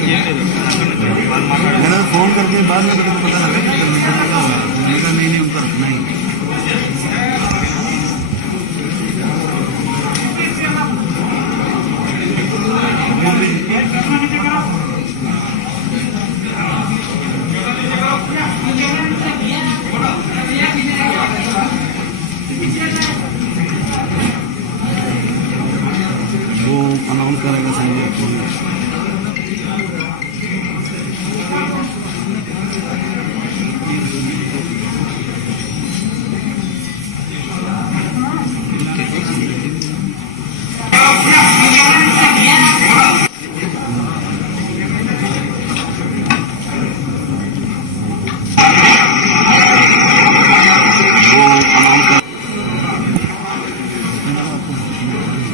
मैंने फोन करके बाद में तो पता लगा कि नहीं उनका रखना ही। वो अनाउंस करेगा संजय।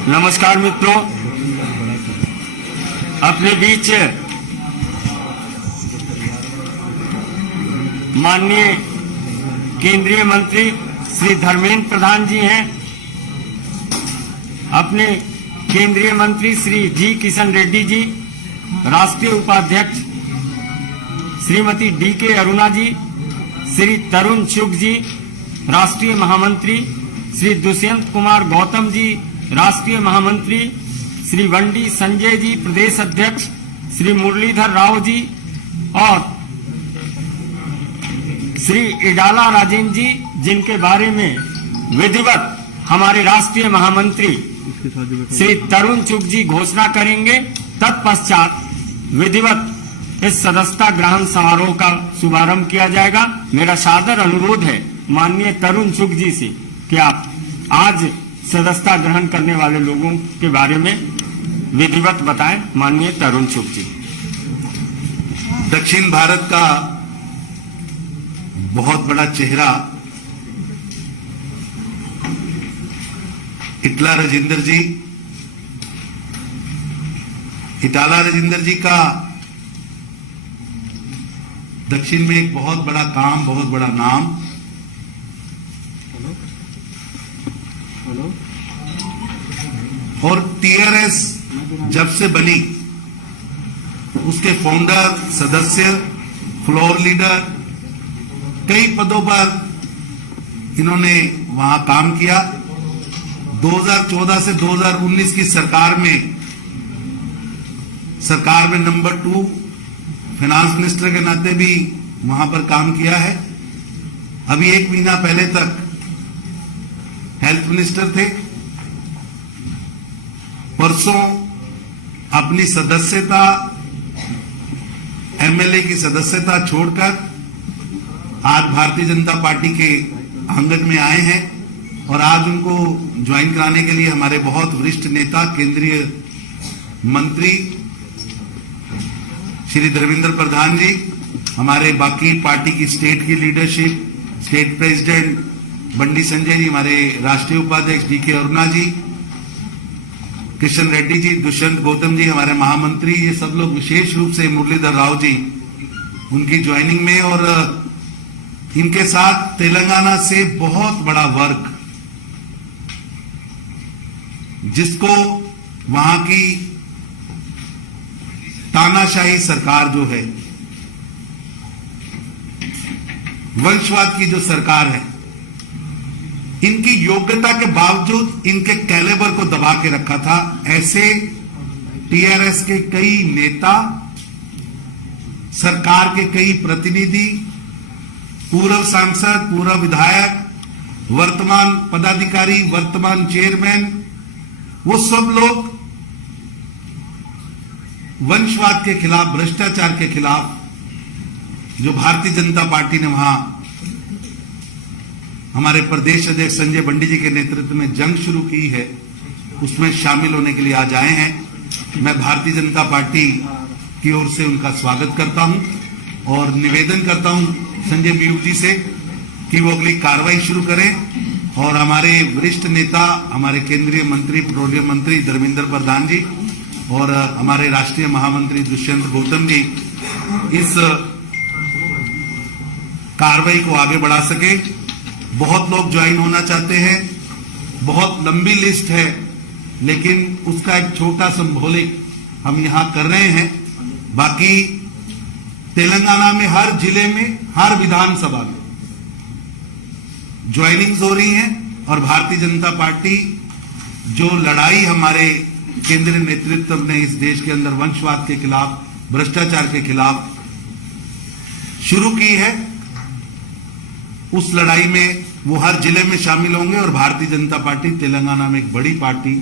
नमस्कार मित्रों, अपने बीच माननीय केंद्रीय मंत्री श्री धर्मेंद्र प्रधान जी हैं। अपने केंद्रीय मंत्री श्री जी किशन रेड्डी जी, राष्ट्रीय उपाध्यक्ष श्रीमती डी.के. अरुणा जी, श्री तरुण चुग जी, राष्ट्रीय महामंत्री श्री दुष्यंत कुमार गौतम जी, राष्ट्रीय महामंत्री श्री वंडी संजय जी, प्रदेश अध्यक्ष श्री मुरलीधर राव जी और श्री इडाला राजेंद्र जी, जिनके बारे में विधिवत हमारे राष्ट्रीय महामंत्री श्री तरुण चुग जी घोषणा करेंगे। तत्पश्चात विधिवत इस सदस्यता ग्रहण समारोह का शुभारंभ किया जाएगा। मेरा सादर अनुरोध है माननीय तरुण चुग जी से कि आप आज सदस्यता ग्रहण करने वाले लोगों के बारे में विधिवत बताएं। माननीय तरुण चुग जी। दक्षिण भारत का बहुत बड़ा चेहरा इटाला राजेंद्र जी का दक्षिण में एक बहुत बड़ा काम, बहुत बड़ा नाम। और टीआरएस जब से बनी उसके फाउंडर, सदस्य, फ्लोर लीडर, कई पदों पर इन्होंने वहां काम किया। 2014 से 2019 की सरकार में नंबर 2 फाइनेंस मिनिस्टर के नाते भी वहां पर काम किया है। अभी 1 महीना पहले तक हेल्थ मिनिस्टर थे। परसों अपनी सदस्यता, एमएलए की सदस्यता छोड़कर आज भारतीय जनता पार्टी के आंगन में आए हैं और आज उनको ज्वाइन कराने के लिए हमारे बहुत वरिष्ठ नेता, केंद्रीय मंत्री श्री धर्मेंद्र प्रधान जी, हमारे बाकी पार्टी की स्टेट की लीडरशिप, स्टेट प्रेसिडेंट बंडी संजय जी, हमारे राष्ट्रीय उपाध्यक्ष डी.के. अरुणा जी, किशन रेड्डी जी, दुष्यंत गौतम जी, हमारे महामंत्री, ये सब लोग, विशेष रूप से मुरलीधर राव जी उनकी ज्वाइनिंग में, और इनके साथ तेलंगाना से बहुत बड़ा वर्ग, जिसको वहां की तानाशाही सरकार जो है, वंशवाद की जो सरकार है, इनकी योग्यता के बावजूद इनके कैलेबर को दबा के रखा था। ऐसे टीआरएस के कई नेता, सरकार के कई प्रतिनिधि, पूर्व सांसद, पूर्व विधायक, वर्तमान पदाधिकारी, वर्तमान चेयरमैन, वो सब लोग वंशवाद के खिलाफ, भ्रष्टाचार के खिलाफ जो भारतीय जनता पार्टी ने वहां हमारे प्रदेश अध्यक्ष संजय बंडी जी के नेतृत्व में जंग शुरू की है, उसमें शामिल होने के लिए आज आए हैं। मैं भारतीय जनता पार्टी की ओर से उनका स्वागत करता हूं और निवेदन करता हूं संजय बीयू जी से कि वो अगली कार्रवाई शुरू करें और हमारे वरिष्ठ नेता, हमारे केंद्रीय मंत्री, पेट्रोलियम मंत्री धर्मेंद्र प्रधान जी और हमारे राष्ट्रीय महामंत्री दुष्यंत गौतम जी इस कार्रवाई को आगे बढ़ा सके। बहुत लोग ज्वाइन होना चाहते हैं, बहुत लंबी लिस्ट है, लेकिन उसका एक छोटा सिंबॉलिक हम यहां कर रहे हैं। बाकी तेलंगाना में हर जिले में, हर विधानसभा में ज्वाइनिंग्स हो रही हैं और भारतीय जनता पार्टी जो लड़ाई हमारे केंद्रीय नेतृत्व ने इस देश के अंदर वंशवाद के खिलाफ, भ्रष्टाचार के खिलाफ शुरू की है, उस लड़ाई में वो हर जिले में शामिल होंगे और भारतीय जनता पार्टी तेलंगाना में एक बड़ी पार्टी,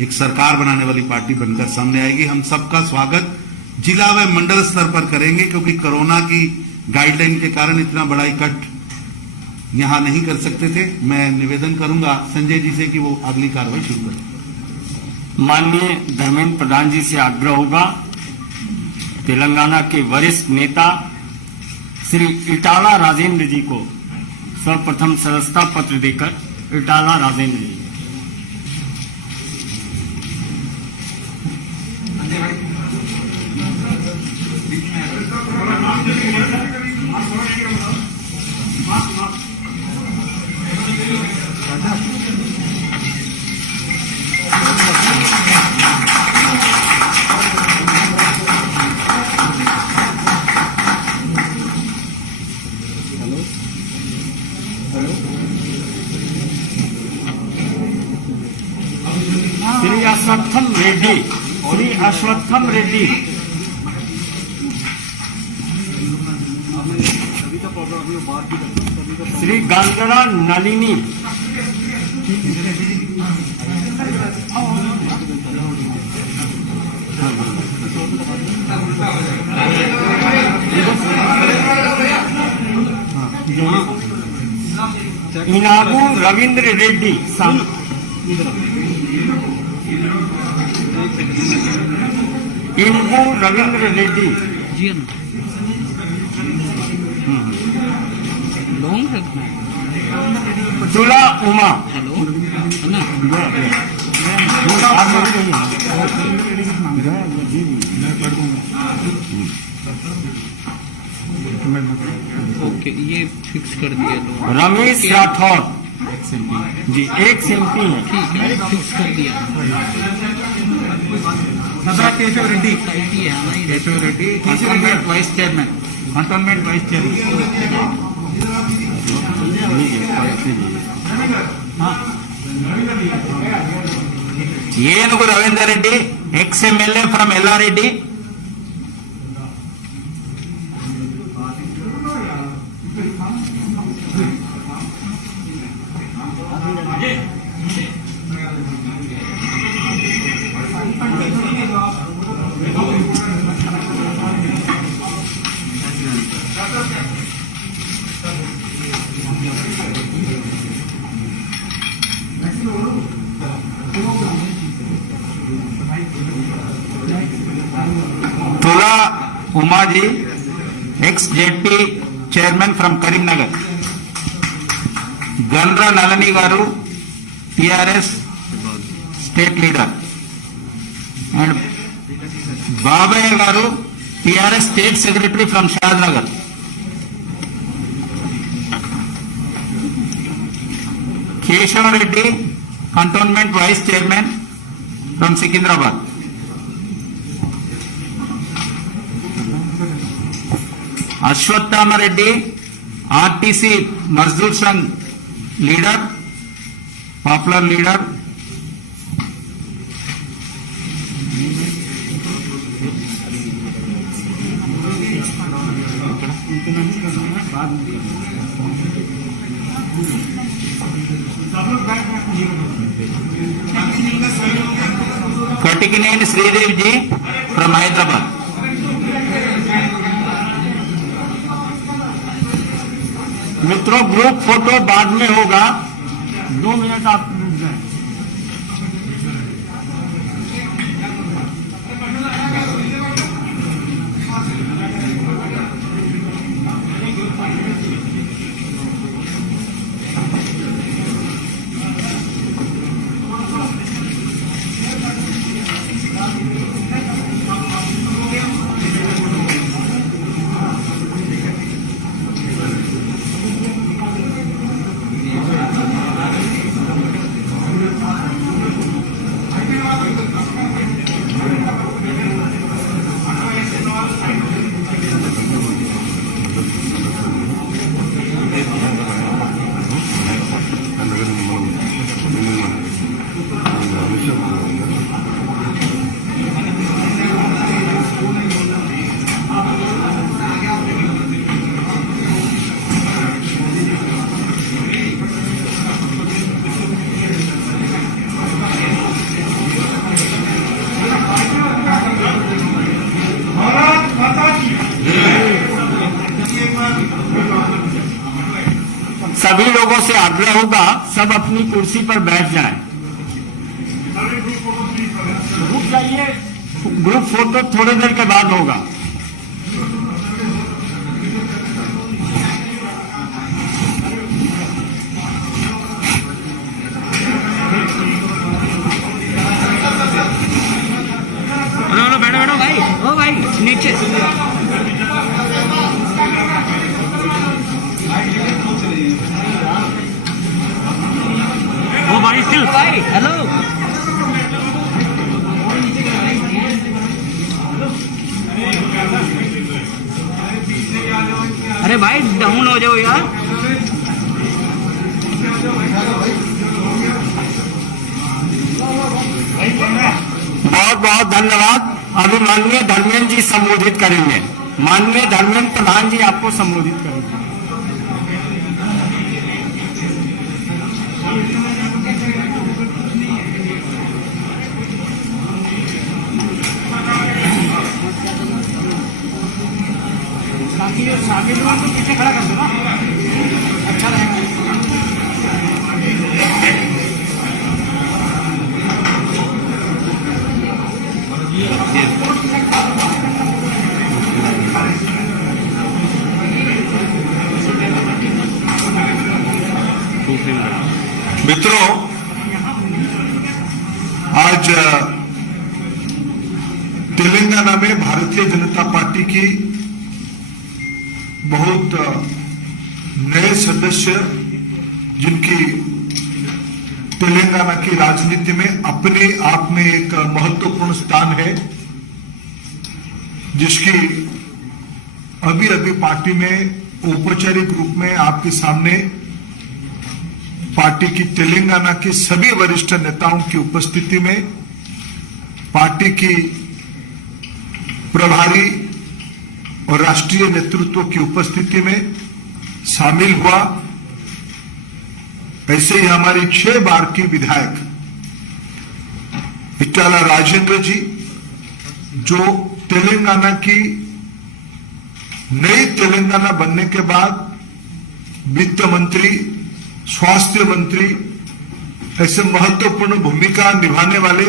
एक सरकार बनाने वाली पार्टी बनकर सामने आएगी। हम सबका स्वागत जिला व मंडल स्तर पर करेंगे, क्योंकि कोरोना की गाइडलाइन के कारण इतना बड़ा इकट्ठ यहां नहीं कर सकते थे। मैं निवेदन करूंगा संजय जी से कि वो अगली कार्रवाई शुरू करें। माननीय धर्मेंद्र प्रधान जी से आग्रह होगा तेलंगाना के वरिष्ठ नेता श्री इटाला राजेंद्र जी को सर्वप्रथम सदस्यता पत्र देकर। इटाला राजेंद्र जी। श्री अश्वत्थम रेड्डी, श्री अश्वत्थम रेड्डी। श्री गांगरा नलिनी। इनागू रविंद्र रेड्डी। इनगू रविंद्र रेड्डी जी लॉन्ग रखना है। तुला उमा। हेलो है ना। ओके ये फिक्स कर दिया लोग। रमेश राठौर जी, एक एमपी है। ठीक है फिक्स कर दिया। केशव रेड्डी, है हमारी Keshav Reddy, cantonment vice chairman, cantonment vice chairman. Enugu Ravinder Reddy, ex MLA from Yellareddy. Tula Umaji, ex ZP chairman from Karimnagar. Gandra Nalini garu, TRS state leader. And Babaiah garu, TRS state secretary from Shahnagar. Keshav Reddy, cantonment vice chairman from Secunderabad. Ashwathama Reddy, RTC Mazdoor Sangh leader, popular leader. Katikineni Sridev ji from Hyderabad. मित्रों ग्रुप फोटो बाद में होगा, 2 मिनट आप रुक जाएं। सभी लोगों से आग्रह होगा सब अपनी कुर्सी पर बैठ जाएं। रुक जाइए, ग्रुप फोटो थोड़ी देर के बाद होगा। बैठो बैठो भाई, ओ भाई नीचे। ओ भाई स्टिल भाई, हेलो। अरे भाई डाउन हो जाओ यार। बहुत बहुत धन्यवाद। अभी माननीय धर्मेंद्र जी संबोधित करेंगे। माननीय धर्मेंद्र प्रधान जी आपको संबोधित करेंगे। पीछे खड़ा कर दो ना, अच्छा रहेगा। मित्रों, आज तेलंगाना में भारतीय जनता पार्टी की बहुत नए सदस्य, जिनकी तेलंगाना की राजनीति में अपने आप में एक महत्वपूर्ण स्थान है, जिसकी अभी अभी पार्टी में औपचारिक रूप में आपके सामने पार्टी की तेलंगाना के सभी वरिष्ठ नेताओं की उपस्थिति में, पार्टी की प्रभारी और राष्ट्रीय नेतृत्व की उपस्थिति में शामिल हुआ। ऐसे ही हमारी 6 बार की विधायक इटाला राजेंद्र जी, जो तेलंगाना की नई तेलंगाना बनने के बाद वित्त मंत्री, स्वास्थ्य मंत्री, ऐसे महत्वपूर्ण भूमिका निभाने वाले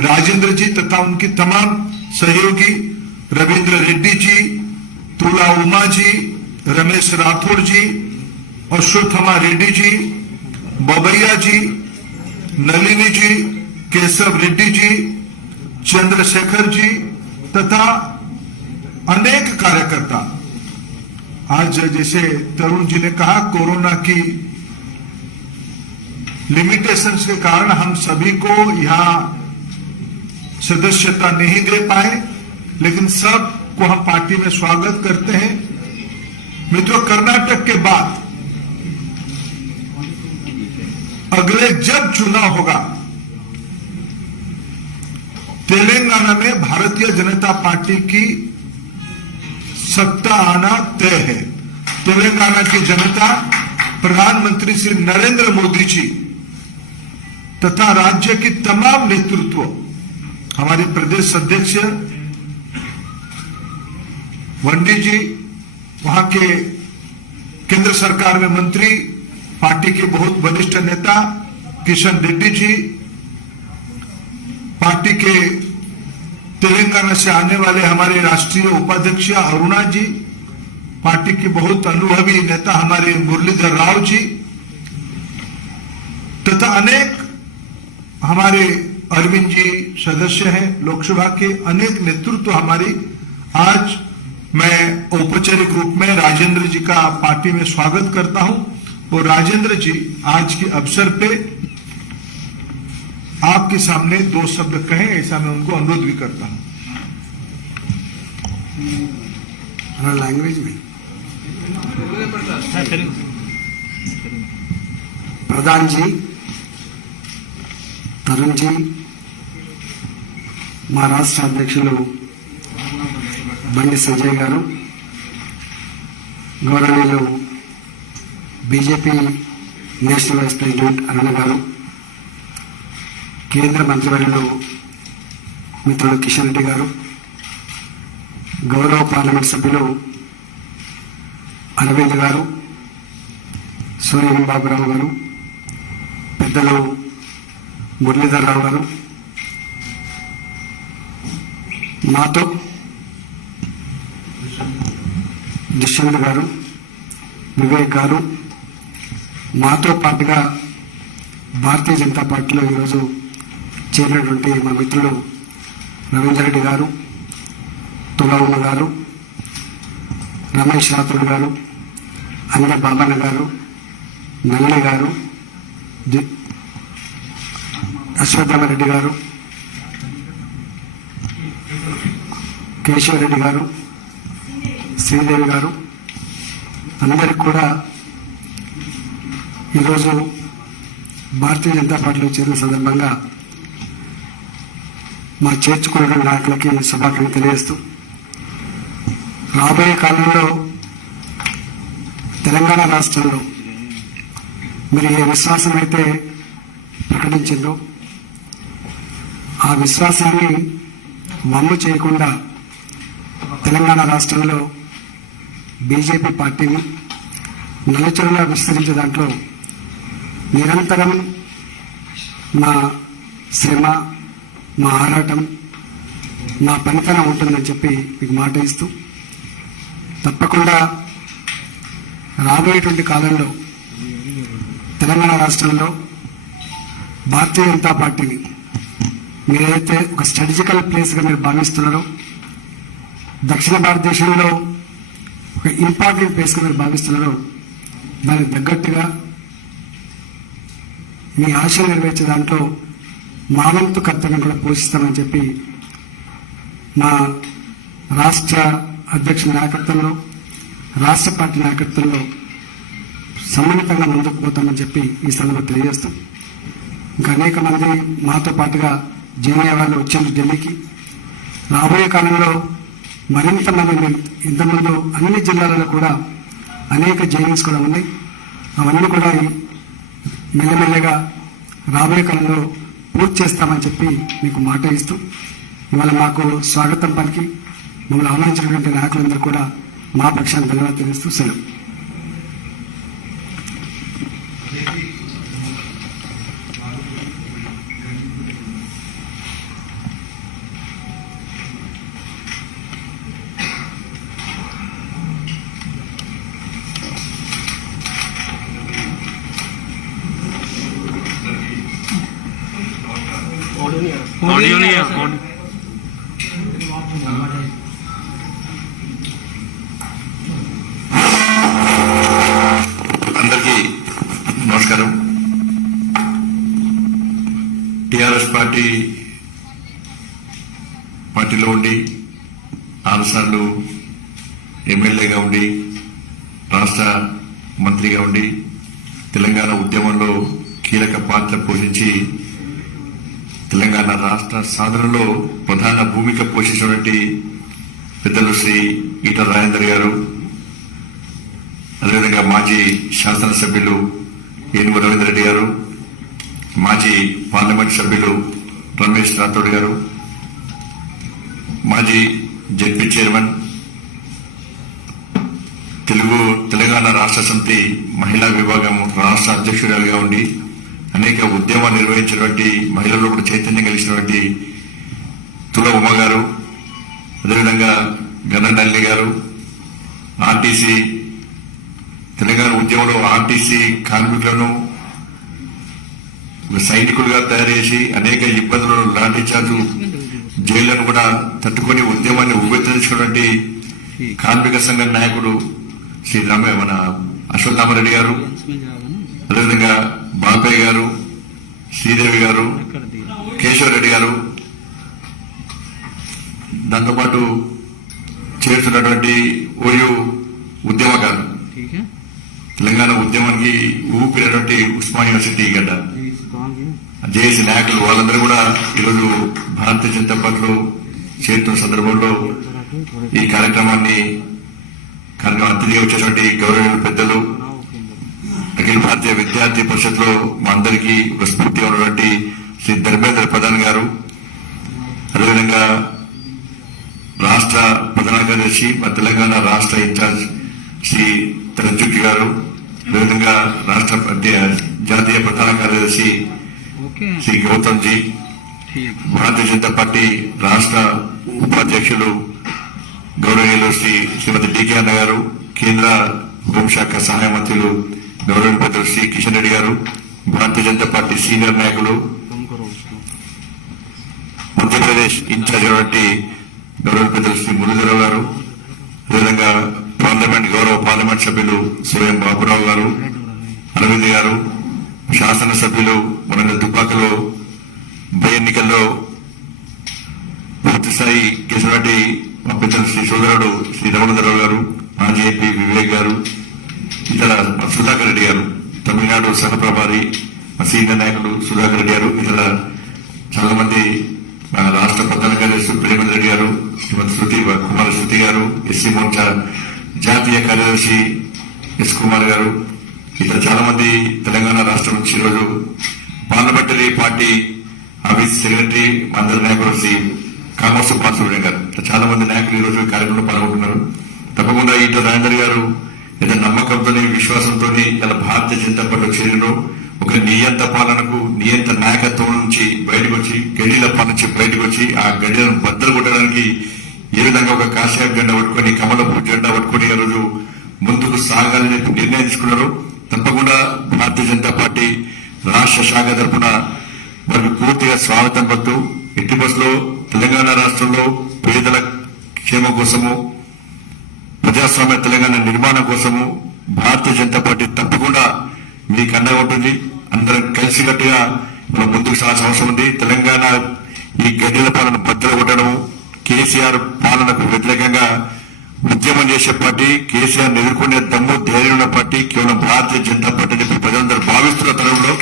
राजेंद्र जी तथा उनकी तमाम सहयोगी रविंद्र रेड्डी जी, तुला उमा जी, रमेश राठौर जी, अश्वत्थमा रेड्डी जी, बबैया जी, नलिनी जी, केशव रेड्डी जी, चंद्रशेखर जी तथा अनेक कार्यकर्ता। आज जैसे तरुण जी ने कहा, कोरोना की लिमिटेशंस के कारण हम सभी को यहां सदस्यता नहीं दे पाए, लेकिन सबको हम पार्टी में स्वागत करते हैं। मित्रों, कर्नाटक के बाद अगले जब चुनाव होगा, तेलंगाना में भारतीय जनता पार्टी की सत्ता आना तय है। तेलंगाना की जनता प्रधानमंत्री श्री नरेंद्र मोदी जी तथा राज्य की तमाम नेतृत्व, हमारे प्रदेश अध्यक्ष वंडी जी, वहां के केंद्र सरकार में मंत्री, पार्टी के बहुत वरिष्ठ नेता किशन रेड्डी जी, पार्टी के तेलंगाना से आने वाले हमारे राष्ट्रीय उपाध्यक्ष अरुणा जी, पार्टी के बहुत अनुभवी नेता हमारे मुरलीधर राव जी तथा अनेक हमारे अरविंद जी सदस्य हैं लोकसभा के, अनेक नेतृत्व हमारी। आज मैं औपचारिक रूप में राजेंद्र जी का पार्टी में स्वागत करता हूं और राजेंद्र जी आज के अवसर पे आपके सामने 2 शब्द कहें, ऐसा मैं उनको अनुरोध भी करता हूं। लैंग्वेज में प्रधान जी, तरुण जी, మా రాష్ట్ర అధ్యక్షులు బండి సంజయ్ గారు, గౌరవనీయులు బీజేపీ నేషనల్ వైస్ ప్రెసిడెంట్ అరుణ గారు, కేంద్ర మంత్రివర్యులు మిత్రులు కిషన్ రెడ్డి గారు, గౌరవ పార్లమెంట్ సభ్యులు అరవింద్ గారు, సూర్యం బాబురావు గారు, పెద్దలు మురళీధరరావు గారు, మాతో దుష్యంత్ గారు, వివేక్ గారు, మాతో పాటుగా భారతీయ జనతా పార్టీలో ఈరోజు చేరినటువంటి మా మిత్రులు రవీందర్ రెడ్డి గారు, తులవమ్మ గారు, రమేష్ రాథోడ్ గారు, అంగ బాబన్న గారు, నల్లి గారు, అశ్వత్థామరెడ్డి గారు, కేశవరెడ్డి గారు, శ్రీదేవి గారు, అందరికి కూడా ఈరోజు భారతీయ జనతా పార్టీలో చేరిన సందర్భంగా మా చేర్చుకున్న నాయకులకి శుభాకాంక్షలు తెలియజేస్తూ, రాబోయే కాలంలో తెలంగాణ రాష్ట్రంలో మీరు ఏ విశ్వాసం అయితే ప్రకటించిందో ఆ విశ్వాసాన్ని వమ్ము చేయకుండా తెలంగాణ రాష్ట్రంలో బీజేపీ పార్టీని నలుచెరువులా విస్తరించే దాంట్లో నిరంతరం మా శ్రమ, మా ఆరాటం, మా పనితనం ఉంటుందని చెప్పి మీకు మాట ఇస్తూ, తప్పకుండా రాబోయేటువంటి కాలంలో తెలంగాణ రాష్ట్రంలో భారతీయ జనతా పార్టీని మీరైతే ఒక స్ట్రాటజికల్ ప్లేస్గా మీరు భావిస్తున్నారో, దక్షిణ భారతదేశంలో ఒక ఇంపార్టెంట్ ప్లేస్గా మీరు భావిస్తున్నారో, దానికి తగ్గట్టుగా మీ ఆశలు నెరవేర్చే దాంట్లో మా వంతు కర్తవ్యం కూడా పోషిస్తామని చెప్పి మా రాష్ట్ర అధ్యక్షుల నాయకత్వంలో, రాష్ట్ర పార్టీ నాయకత్వంలో సమ్మిళితంగా ముందుకు పోతామని చెప్పి ఈ సందర్భంగా తెలియజేస్తాం. ఇంకా అనేక మంది మాతో పాటుగా జాయిన్ అయ్యే వాళ్ళు వచ్చారు ఢిల్లీకి. రాబోయే కాలంలో మరింత మంది, ఇంతకుముందు అన్ని జిల్లాలలో కూడా అనేక జైనింగ్స్ కూడా ఉన్నాయి. అవన్నీ కూడా మెల్లమెల్లగా రాబోయే కాలంలో పూర్తి చేస్తామని చెప్పి మీకు మాట ఇస్తూ, ఇవాళ మాకు స్వాగతం పలికి మమ్మల్ని ఆహ్వానించినటువంటి నాయకులందరూ కూడా మా పక్షాన్ని ధన్యవాదాలు తెలియజేస్తూ సెలవు. ऑडियो नहीं है, ऑडियो అందరికీ నమస్కారం. టిఆర్ఎస్ పార్టీలో ఉండి 6 సార్లు ఎమ్మెల్యేగా ఉండి రాష్ట్ర మంత్రిగా ఉండి తెలంగాణ ఉద్యమంలో కీలక పాత్ర పోషించి తెలంగాణ రాష్ట్ర సాధనలో ప్రధాన భూమిక పోషించినటువంటి పెద్దలు శ్రీ ఈటల రాజేందర్ గారు, అదేవిధంగా మాజీ శాసనసభ్యులు ఏనుగు రవీందర్ రెడ్డి గారు, మాజీ పార్లమెంట్ సభ్యులు రమేష్ రాథోడ్ గారు, మాజీ జెడ్పీ చైర్మన్, తెలంగాణ రాష్ట్ర సమితి మహిళా విభాగం రాష్ట్ర అధ్యక్షురాలుగా ఉండి అనేక ఉద్యమాలు నిర్వహించినటువంటి, మహిళల్లో కూడా చైతన్యం కలిగినటువంటి తుల ఉమ గారు, అదేవిధంగా గన్ననల్లి గారు, ఆర్టీసీ తెలంగాణ ఉద్యమంలో ఆర్టీసీ కార్మికులను సైనికులుగా తయారు చేసి అనేక ఇబ్బందులను, లాఠీ చార్జు, జైళ్లను కూడా తట్టుకుని ఉద్యమాన్ని ఉవ్వెత్తించుకున్నటువంటి కార్మిక సంఘ నాయకుడు శ్రీ మన అశ్వత్థామరెడ్డి గారు, అదేవిధంగా బాపయ్య గారు, శ్రీదేవి గారు, కేశవరెడ్డి గారు, దాంతోపాటు చేరుతున్నటువంటి ఓయూ ఉద్యమకారు, తెలంగాణ ఉద్యమానికి ఊపినటువంటి ఉస్మాన్ యూనివర్సిటీ గడ్డ జేఏసీ నాయకులు, వాళ్ళందరూ కూడా ఈరోజు భారతీయ జనతా పార్టీలో చేరుతున్న సందర్భంలో ఈ కార్యక్రమాన్ని అతిథిగా వచ్చేటువంటి గౌరవ పెద్దలు, అఖిల భారతీయ విద్యార్థి పరిషత్లో మా అందరికీ ఒక స్ఫూర్తిగా ఉన్నటువంటి శ్రీ ధర్మేంద్ర ప్రధాన్ గారు, అదేవిధంగా రాష్ట్ర ప్రధాన కార్యదర్శి, మా తెలంగాణ రాష్ట్ర ఇన్ఛార్జ్ శ్రీ తరంచుకి గారు, అదేవిధంగా రాష్ట్ర జాతీయ ప్రధాన కార్యదర్శి ओके శ్రీ గౌతమ్ జీ, ठीक భారతీయ జనతా పార్టీ రాష్ట్ర ఉపాధ్యక్షులు గౌరవనీయులు శ్రీమతి డికే అన్న గారు, కేంద్ర హోంశాఖ సహాయ మంత్రులు గౌరవ పెద్దలు శ్రీ కిషన్ రెడ్డి గారు, భారతీయ జనతా పార్టీ సీనియర్ నాయకులు, మధ్యప్రదేశ్ ఇన్ఛార్జ్ అయినటువంటి గౌరవ పెద్దలు శ్రీ మురళీధరరావు గారు, అదేవిధంగా గౌరవ పార్లమెంట్ సభ్యులు సోయం బాబురావు గారు, అరవింద్ గారు, శాసనసభ్యులు మన దుబ్బాకలో ఉప ఎన్నికల్లో పూర్తి స్థాయి గెలిచినటువంటి మా పెద్దలు శ్రీ సోదరుడు శ్రీ రమణధరరావు గారు, మాజీ ఎంపీ వివేక్ గారు, ఇతర సుధాకర్ రెడ్డి గారు, తమిళనాడు సహప్రభారి మా సీనియర్ నాయకులు సుధాకర్ రెడ్డి గారు, ఇతర చాలా మంది రాష్ట్ర ప్రధాన కార్యదర్శి ప్రేమేంద్ర రెడ్డి గారు, శ్రీమతి కుమార శృతి గారు, ఎస్సీ మోర్చా జాతీయ కార్యదర్శి ఎస్ కుమార్ గారు, ఇతర చాలా మంది తెలంగాణ రాష్ట్రం నుంచి ఈరోజు పార్లమెంటరీ పార్టీ ఆఫీస్ సెక్రటరీ అందరి నాయకులు శ్రీ కామర్స్ బాలసుబ్రహ్మణ్యం గారు, చాలా మంది నాయకులు ఈరోజు ఈ కార్యక్రమంలో పాల్గొంటున్నారు. తప్పకుండా ఈట రాజేందర్ గారు ఏదో నమ్మకంతో విశ్వాసంతో ఇలా భారతీయ జనతా పార్టీలో చేరిన ఒక నియంత పాలనకు నియంత నాయకత్వం నుంచి బయటకు వచ్చి గడిల పాలన నుంచి బయటకు వచ్చి ఆ గడిలను బద్దలు కొట్టడానికి ఏ విధంగా ఒక కాషాయ జెండా పట్టుకొని కమలపు జెండా పట్టుకొని ఈ రోజు ముందుకు సాగాలని నిర్ణయం తీసుకున్నారు. తప్పకుండా భారతీయ జనతా పార్టీ రాష్ట్ర శాఖ తరఫున వారికి పూర్తిగా స్వాగతం పలుకుతూ ఎట్టి బస్సులో తెలంగాణ రాష్ట్రంలో పేదల క్షేమం కోసము ప్రజాస్వామ్య తెలంగాణ నిర్మాణం కోసము భారతీయ జనతా పార్టీ తప్పకుండా మీకు అండగా ఉంటుంది. అందరం కలిసికట్టుగా మనం ముందుకు సాగాల్సిన అవసరం ఉంది. తెలంగాణ ఈ గడ్డల పాలన బద్దలు కొట్టడం, కేసీఆర్ పాలనకు వ్యతిరేకంగా ఉద్యమం చేసే పార్టీ, కేసీఆర్ ఎదుర్కొనే దమ్ము ధైర్యం ఉన్న పార్టీ కేవలం భారతీయ జనతా పార్టీ అని ప్రజలందరూ భావిస్తున్న తరంలో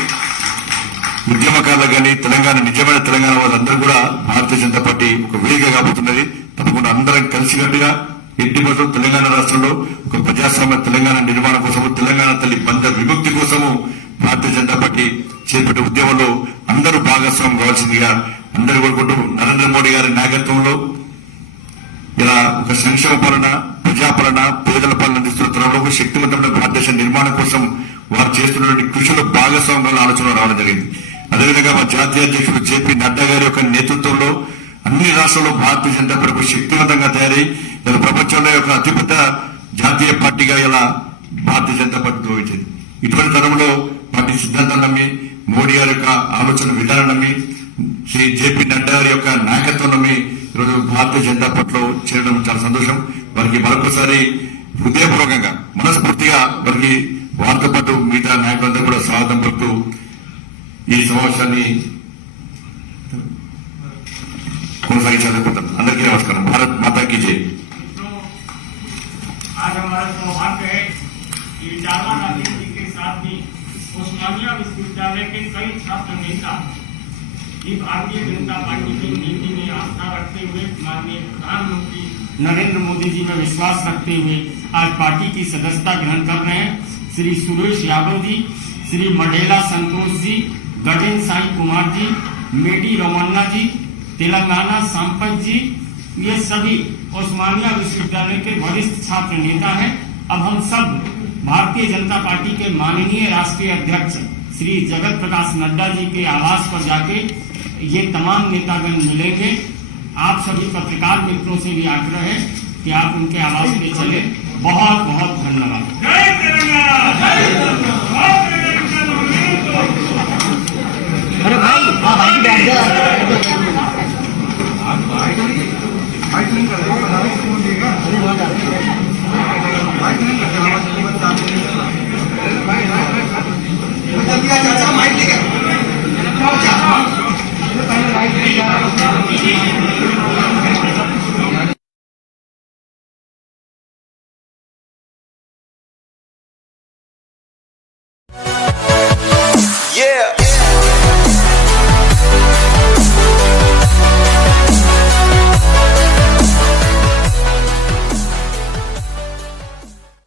ఉద్యమకారులకు కానీ తెలంగాణ నిజమైన తెలంగాణ వాళ్ళందరూ కూడా భారతీయ జనతా పార్టీ ఒక వేదిక కాబోతున్నది. తప్పకుండా అందరం కలిసికట్టుగా ఎట్టి బస్సు తెలంగాణ రాష్ట్రంలో ఒక ప్రజాస్వామ్య తెలంగాణ నిర్మాణం కోసము, తెలంగాణ తల్లి బంధ విముక్తి కోసము భారతీయ జనతా పార్టీ చేపట్టే ఉద్యమంలో అందరూ భాగస్వామ్యం కావాల్సిందిగా అందరూ కోరుకుంటూ నరేంద్ర మోడీ గారి నాయకత్వంలో ఇలా ఒక సంక్షేమ పాలన, ప్రజాపాలన, పేదల పాలన అందిస్తున్న తరంలో ఒక శక్తివంతమైన భారతదేశ నిర్మాణం కోసం వారు చేస్తున్నటువంటి కృషిలో భాగస్వామ్యాల ఆలోచన రావడం జరిగింది. అదేవిధంగా మా జాతీయ అధ్యక్షుడు జేపీ నడ్డా గారి యొక్క నేతృత్వంలో అన్ని రాష్ట్రాల్లో భారతీయ జనతా పార్టీ శక్తివంతంగా తయారై ఇలా ప్రపంచంలో యొక్క అతిపెద్ద జాతీయ పార్టీగా ఇలా భారతీయ జనతా పార్టీ గౌరవించింది. ఇటువంటి తరంలో పార్టీ సిద్ధాంతాన్ని నమ్మి, మోడీ గారి యొక్క ఆలోచన విధానం నమ్మి, శ్రీ జేపీ నడ్డా గారి యొక్క నాయకత్వం నమ్మి ఈరోజు భారతీయ జనతా పార్టీలో చేరడం చాలా సంతోషం. వారికి మరొకసారి హృదయపూర్వకంగా మనస్ఫూర్తిగా వారికి వారితో పాటు మిగతా నాయకులందరూ కూడా స్వాగతం పలుకుతూ ఈ సమావేశాన్ని కొనసాగించాలనుకుంటాం. అందరికీ నమస్కారం. భారత్ మాతాకి జై. आज हमारा सौभाग्य है कि चावला गांधी जी के साथ भी उस्मानिया विश्वविद्यालय के कई छात्र नेता की भारतीय जनता पार्टी की नीति में आस्था रखते हुए माननीय प्रधानमंत्री नरेंद्र मोदी जी में विश्वास रखते हुए आज पार्टी की सदस्यता ग्रहण कर रहे हैं। श्री सुरेश यादव जी, श्री मडेला संतोष जी, गजेंद्र साई कुमार जी, मेडी रमन्ना जी, तेलंगाना संपत जी, ये सभी उस्मानिया विश्वविद्यालय के वरिष्ठ छात्र नेता हैं। अब हम सब भारतीय जनता पार्टी के माननीय राष्ट्रीय अध्यक्ष श्री जगत प्रकाश नड्डा जी के आवास पर जाके ये तमाम नेतागण मिलेंगे। आप सभी पत्रकार मित्रों से भी आग्रह है कि आप उनके आवास पे चले। बहुत बहुत धन्यवाद। जय तेलंगाना, जय तेलंगाना। अरे भाई बैठ जा। माइक लेके